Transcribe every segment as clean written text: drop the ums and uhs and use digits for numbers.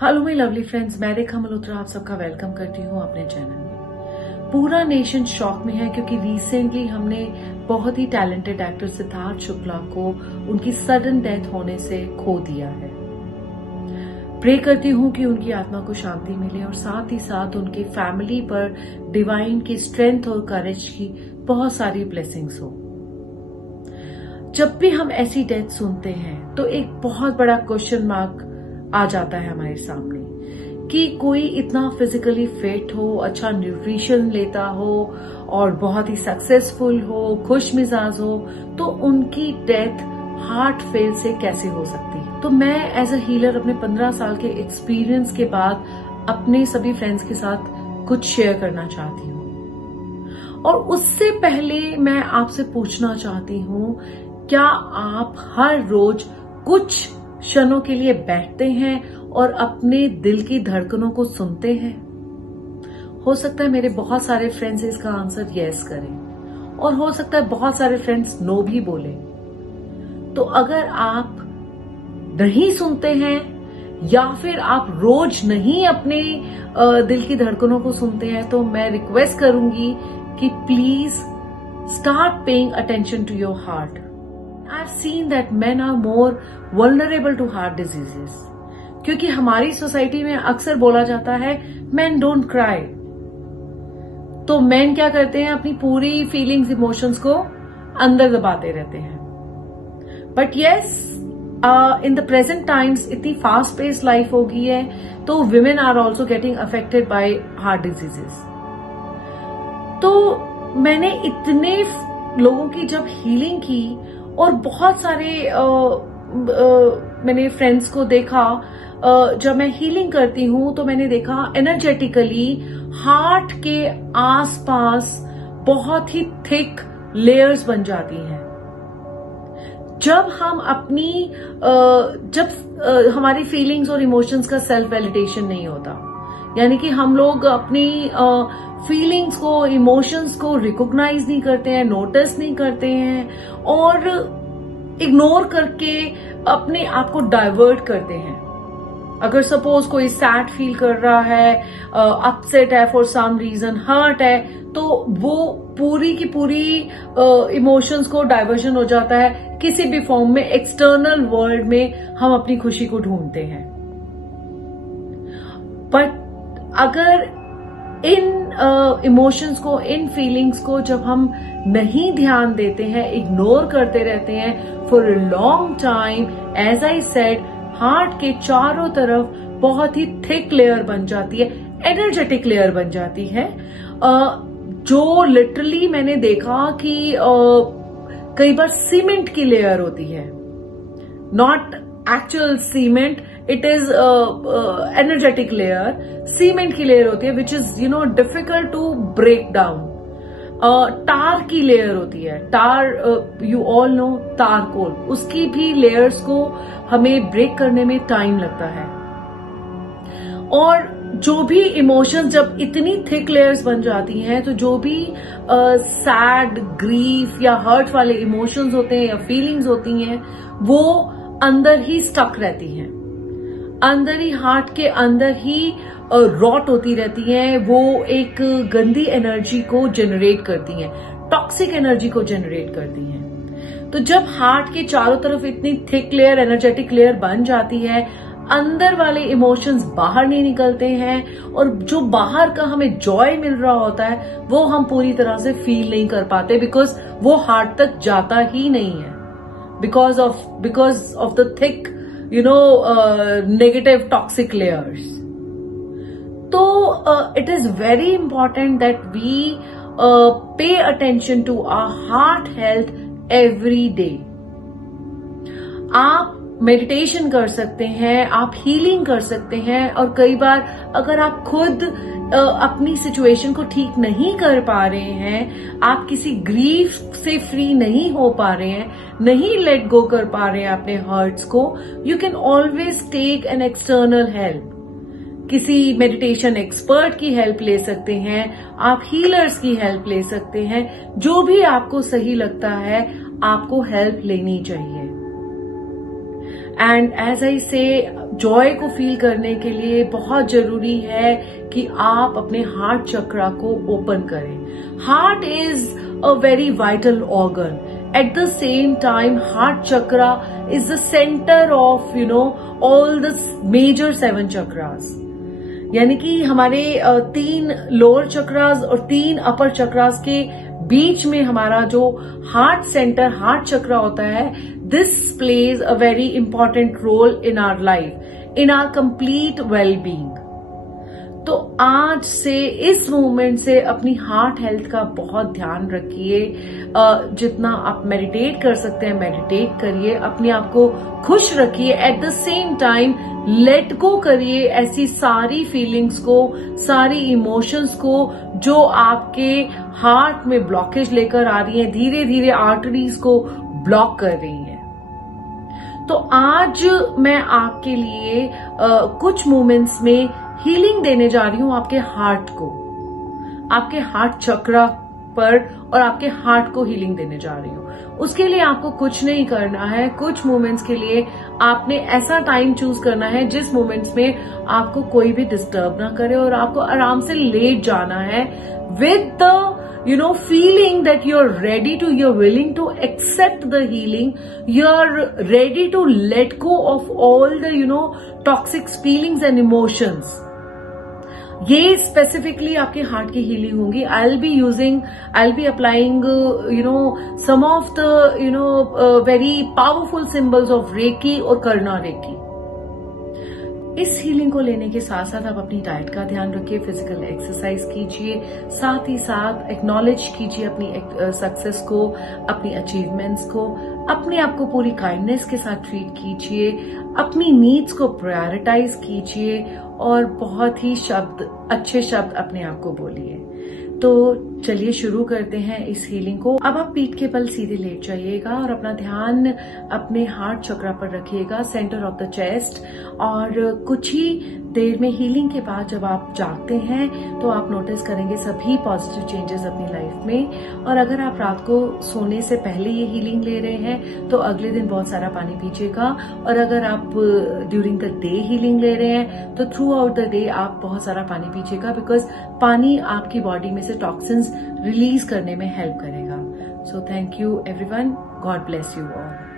Hello my lovely friends, मैं रेखा मल्होत्रा आप सबका वेलकम करती हूँ अपने चैनल में। पूरा नेशन शॉक में है क्योंकि रिसेंटली हमने बहुत ही टैलेंटेड एक्टर सिद्धार्थ शुक्ला को उनकी सडन डेथ होने से खो दिया है। प्रे करती हूँ कि उनकी आत्मा को शांति मिले और साथ ही साथ उनकी फैमिली पर डिवाइन की स्ट्रेंथ और करेज की बहुत सारी ब्लेसिंग्स हो। जब भी हम ऐसी डेथ सुनते हैं तो एक बहुत बड़ा क्वेश्चन मार्क आ जाता है हमारे सामने कि कोई इतना फिजिकली फिट हो, अच्छा न्यूट्रिशन लेता हो और बहुत ही सक्सेसफुल हो, खुश मिजाज हो, तो उनकी डेथ हार्ट फेल से कैसे हो सकती है। तो मैं एज अ हीलर अपने 15 साल के एक्सपीरियंस के बाद अपने सभी फ्रेंड्स के साथ कुछ शेयर करना चाहती हूँ। और उससे पहले मैं आपसे पूछना चाहती हूँ, क्या आप हर रोज कुछ क्षणों के लिए बैठते हैं और अपने दिल की धड़कनों को सुनते हैं? हो सकता है मेरे बहुत सारे फ्रेंड्स इसका आंसर यस करें और हो सकता है बहुत सारे फ्रेंड्स नो भी बोले। तो अगर आप नहीं सुनते हैं या फिर आप रोज नहीं अपने दिल की धड़कनों को सुनते हैं, तो मैं रिक्वेस्ट करूंगी कि please start paying attention to your heart. I've seen that men are more vulnerable to heart diseases, क्योंकि हमारी सोसाइटी में अक्सर बोला जाता है men don't cry। तो men क्या करते हैं, अपनी पूरी फीलिंग्स इमोशंस को अंदर दबाते रहते हैं। But yes, in the present times इतनी फास्ट पेस लाइफ हो गई है, तो women are also getting affected by heart diseases। तो मैंने इतने लोगों की जब हीलिंग की और बहुत सारे मैंने फ्रेंड्स को देखा, जब मैं हीलिंग करती हूँ तो मैंने देखा एनर्जेटिकली हार्ट के आसपास बहुत ही थिक लेयर्स बन जाती हैं। जब हम अपनी हमारी फीलिंग्स और इमोशंस का सेल्फ वैलिडेशन नहीं होता, यानी कि हम लोग अपनी फीलिंग्स को, इमोशंस को रिकॉग्नाइज नहीं करते हैं, नोटिस नहीं करते हैं और इग्नोर करके अपने आप को डाइवर्ट करते हैं। अगर सपोज कोई सैड फील कर रहा है, अपसेट है फॉर सम रीजन, हर्ट है, तो वो पूरी की पूरी इमोशंस को डाइवर्जन हो जाता है। किसी भी फॉर्म में एक्सटर्नल वर्ल्ड में हम अपनी खुशी को ढूंढते हैं। बट अगर इन इमोशंस को, इन फीलिंग्स को जब हम नहीं ध्यान देते हैं, इग्नोर करते रहते हैं for a long time, as I said, heart के चारों तरफ बहुत ही थिक लेयर बन जाती है, एनर्जेटिक लेयर बन जाती है, जो लिटरली मैंने देखा कि कई बार सीमेंट की लेयर होती है। Not actual cement, it is energetic layer, cement की लेयर होती है, which is difficult to break down. Tar की लेयर होती है, टार, यू ऑल नो तारकोल, उसकी भी लेयर्स को हमें ब्रेक करने में टाइम लगता है। और जो भी इमोशंस जब इतनी थिक लेयर्स बन जाती हैं, तो जो भी सैड, ग्रीफ या हर्ट वाले इमोशंस होते हैं या फीलिंग्स होती हैं, वो अंदर ही स्टक रहती हैं, अंदर ही, हार्ट के अंदर ही रॉट होती रहती हैं। वो एक गंदी एनर्जी को जनरेट करती हैं, टॉक्सिक एनर्जी को जनरेट करती हैं। तो जब हार्ट के चारों तरफ इतनी थिक लेयर, एनर्जेटिक लेयर बन जाती है, अंदर वाले इमोशंस बाहर नहीं निकलते हैं और जो बाहर का हमें जॉय मिल रहा होता है वो हम पूरी तरह से फील नहीं कर पाते, बिकॉज वो हार्ट तक जाता ही नहीं है, because of the thick negative toxic layers. So it is very important that we pay attention to our heart health every day. आप मेडिटेशन कर सकते हैं, आप हीलिंग कर सकते हैं, और कई बार अगर आप खुद अपनी सिचुएशन को ठीक नहीं कर पा रहे हैं, आप किसी ग्रीफ से फ्री नहीं हो पा रहे हैं, नहीं लेट गो कर पा रहे हैं अपने हर्ट्स को, you can always take an external help. किसी मेडिटेशन एक्सपर्ट की हेल्प ले सकते हैं, आप हीलर्स की हेल्प ले सकते हैं, जो भी आपको सही लगता है आपको हेल्प लेनी चाहिए। एंड एज आई से जॉय को फील करने के लिए बहुत जरूरी है कि आप अपने हार्ट चक्रा को ओपन करें. Heart is a very vital organ. At the same time, heart chakra is the center of, all the major 7 chakras. यानी कि हमारे 3 लोअर चक्रास और 3 अपर चक्रास के बीच में हमारा जो हार्ट सेंटर, हार्ट चक्रा होता है, this plays a very important role in our life, in our complete well being. तो आज से, इस मूवमेंट से अपनी हार्ट हेल्थ का बहुत ध्यान रखिए. जितना आप मेडिटेट कर सकते हैं मेडिटेट करिए, अपने आप को खुश रखिए. At the same time let go करिए ऐसी सारी फीलिंग्स को, सारी इमोशंस को जो आपके हार्ट में ब्लॉकेज लेकर आ रही हैं, धीरे धीरे आर्टरीज को ब्लॉक कर रही हैं. तो आज मैं आपके लिए कुछ मोमेंट्स में हीलिंग देने जा रही हूं आपके हार्ट को, आपके हार्ट चक्रा पर, और आपके हार्ट को हीलिंग देने जा रही हूं. उसके लिए आपको कुछ नहीं करना है. कुछ मोमेंट्स के लिए आपने ऐसा टाइम चूज करना है जिस मोमेंट्स में आपको कोई भी डिस्टर्ब ना करे और आपको आराम से लेट जाना है with the feeling that you're ready to, you're willing to accept the healing, you're ready to let go of all the, toxic feelings and emotions. ये स्पेसिफिकली आपके हार्ट की हीलिंग होगी. I'll be applying, some of the, very powerful symbols of Reiki और Karna Reiki. इस healing को लेने के साथ साथ आप अपनी डाइट का ध्यान रखिए, फिजिकल एक्सरसाइज कीजिए, साथ ही साथ एक्नॉलेज कीजिए अपनी सक्सेस को, अपनी अचीवमेंट्स को, अपने आप को पूरी काइंडनेस के साथ ट्रीट कीजिए, अपनी नीड्स को प्रायोरिटाइज कीजिए और बहुत ही अच्छे शब्द अपने आप को बोलिए. तो चलिए शुरू करते हैं इस हीलिंग को. अब आप पीठ के बल सीधे लेट जाइएगा और अपना ध्यान अपने हार्ट चक्रा पर रखिएगा, सेंटर ऑफ द चेस्ट. और कुछ ही देर में हीलिंग के बाद जब आप जागते हैं तो आप नोटिस करेंगे सभी पॉजिटिव चेंजेस अपनी लाइफ में. और अगर आप रात को सोने से पहले ये हीलिंग ले रहे हैं तो अगले दिन बहुत सारा पानी पीजिएगा. और अगर आप ड्यूरिंग द डे हीलिंग ले रहे हैं तो थ्रू आउट द डे आप बहुत सारा पानी पीजिएगा, बिकॉज पानी आपकी बॉडी में से टॉक्सिन्स रिलीज करने में हेल्प करेगा. So thank you everyone. God bless you all.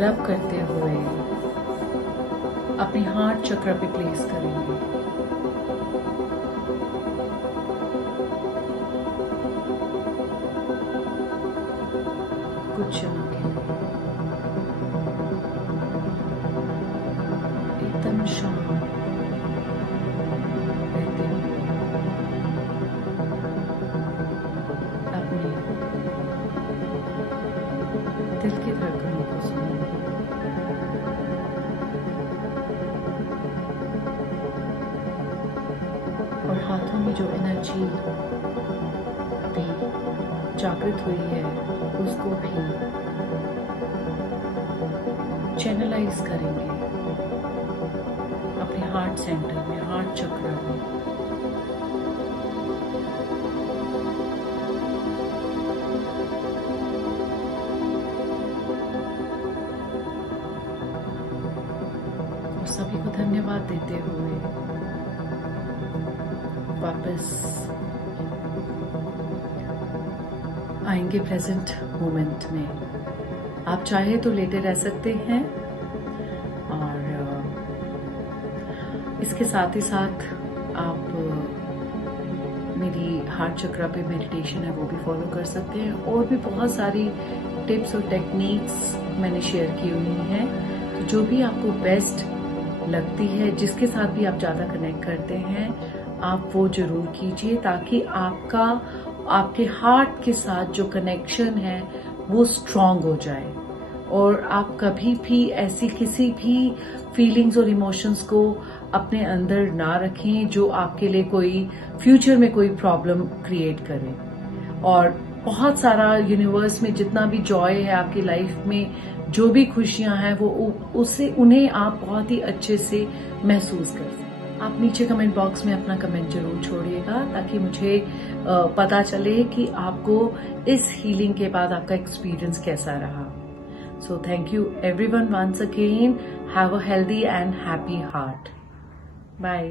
रब करते हुए अपने हार्ट चक्र पे प्लेस करेंगे। कुछ क्षणों के लिए एकदम शांत रहते हुए अपने दिल की धड़कनों को सुनेंगे। और हाथों में जो एनर्जी अभी जागृत हुई है उसको भी चैनलाइज करेंगे अपने हार्ट सेंटर में, हार्ट चक्र में। और सभी को धन्यवाद देते हुए वापस आएंगे प्रेजेंट मोमेंट में। आप चाहे तो लेटे रह सकते हैं और इसके साथ ही साथ आप मेरी हार्ट चक्र पे मेडिटेशन है वो भी फॉलो कर सकते हैं। और भी बहुत सारी टिप्स और टेक्निक्स मैंने शेयर की हुई हैं, तो जो भी आपको बेस्ट लगती है, जिसके साथ भी आप ज्यादा कनेक्ट करते हैं, आप वो जरूर कीजिए, ताकि आपके हार्ट के साथ जो कनेक्शन है वो स्ट्रांग हो जाए और आप कभी भी ऐसी किसी भी फीलिंग्स और इमोशंस को अपने अंदर ना रखें जो आपके लिए कोई फ्यूचर में कोई प्रॉब्लम क्रिएट करे। और बहुत सारा यूनिवर्स में जितना भी जॉय है आपकी लाइफ में, जो भी खुशियां हैं, वो उन्हें आप बहुत ही अच्छे से महसूस कर सकें। आप नीचे कमेंट बॉक्स में अपना कमेंट जरूर छोड़िएगा, ताकि मुझे पता चले कि आपको इस हीलिंग के बाद आपका एक्सपीरियंस कैसा रहा। So thank you everyone once again. Have a healthy and happy heart. Bye.